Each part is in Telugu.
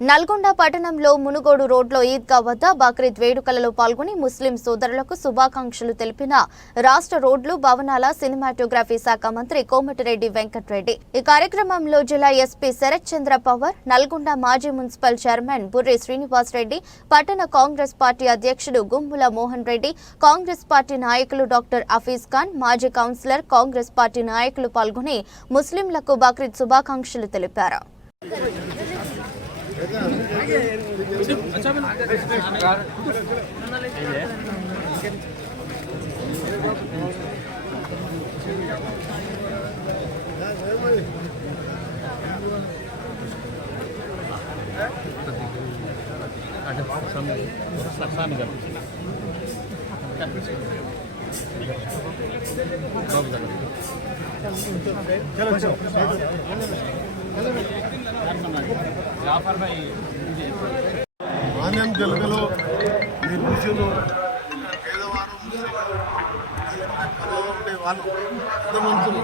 నల్గొండ పట్టణంలో మునుగోడు రోడ్లో ఈద్గా వద్ద బక్రీద్ వేడుకలలో పాల్గొని ముస్లిం సోదరులకు శుభాకాంక్షలు తెలిపిన రాష్ట్ర రోడ్లు భవనాల సినిమాటోగ్రఫీ శాఖ మంత్రి కోమటిరెడ్డి వెంకటరెడ్డి. ఈ కార్యక్రమంలో జిల్లా ఎస్పీ శరత్ చంద్ర పవర్ నల్గొండ మాజీ మున్సిపల్ చైర్మన్ బుర్రి శ్రీనివాస్ రెడ్డి పట్టణ కాంగ్రెస్ పార్టీ అధ్యక్షుడు గుమ్ముల మోహన్ రెడ్డి కాంగ్రెస్ పార్టీ నాయకులు డాక్టర్ అఫీజ్ ఖాన్ మాజీ కౌన్సిలర్ కాంగ్రెస్ పార్టీ నాయకులు పాల్గొని ముస్లింలకు బక్రీద్ శుభాకాంక్షలు తెలిపారు. ada sama sama kan Kalau bisa. Kalau bisa. మాన్యం తెలుగులో మీ ఋషులు పేదవారు ఉండే వాళ్ళు పెద్ద మనుషులు.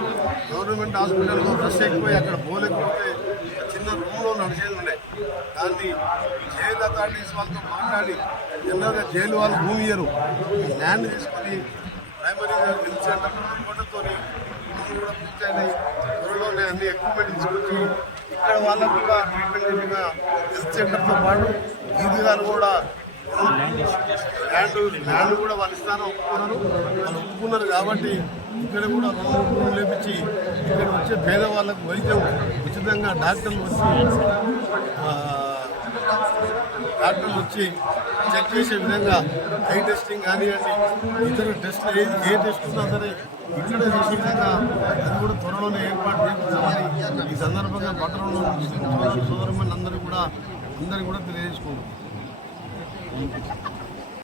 గవర్నమెంట్ హాస్పిటల్లో రష్ ఎక్కిపోయి అక్కడ పోలేకపోతే చిన్న రూమ్లో నడిచేది ఉండే. దాన్ని జైలు అథారిటీస్ వాళ్ళతో మాట్లాడి ఎన్నోగా జైలు వాళ్ళు భూమి ఇయ్యరు ల్యాండ్ తీసుకొని ప్రైమరీ హెల్త్ సెంటర్ కోటతో కూడా పూర్తయినాయి త్వరలోనే అన్ని ఎక్విప్మెంట్ తీసుకొచ్చి ఇక్కడ వాళ్ళకు కూడా ట్రీట్మెంట్ చెప్పిన హెల్త్ సెంటర్తో పాటు ఈద్గాలు కూడా ల్యాండ్ ల్యాండ్ కూడా వాళ్ళు ఇస్తారని ఒప్పుకున్నారు. వాళ్ళు ఒప్పుకున్నారు కాబట్టి ఇక్కడ కూడా రుణం లేపించి ఇక్కడ వచ్చే పేదవాళ్ళకు వైద్యం ఉచితంగా డాక్టర్లు వచ్చి డాక్టర్లు వచ్చి చెక్ చేసే విధంగా ఐ టెస్టింగ్ కానివ్వండి ఇతర టెస్టులు ఏ ఏ టెస్ట్ ఉన్నా సరే ఇక్కడ చేసే విధంగా అది కూడా త్వరలోనే ఏర్పాటు చేయించామని ఈ సందర్భంగా పట్టణంలో సోదరమని అందరూ కూడా అందరూ కూడా తెలియజేసుకుంటున్నాం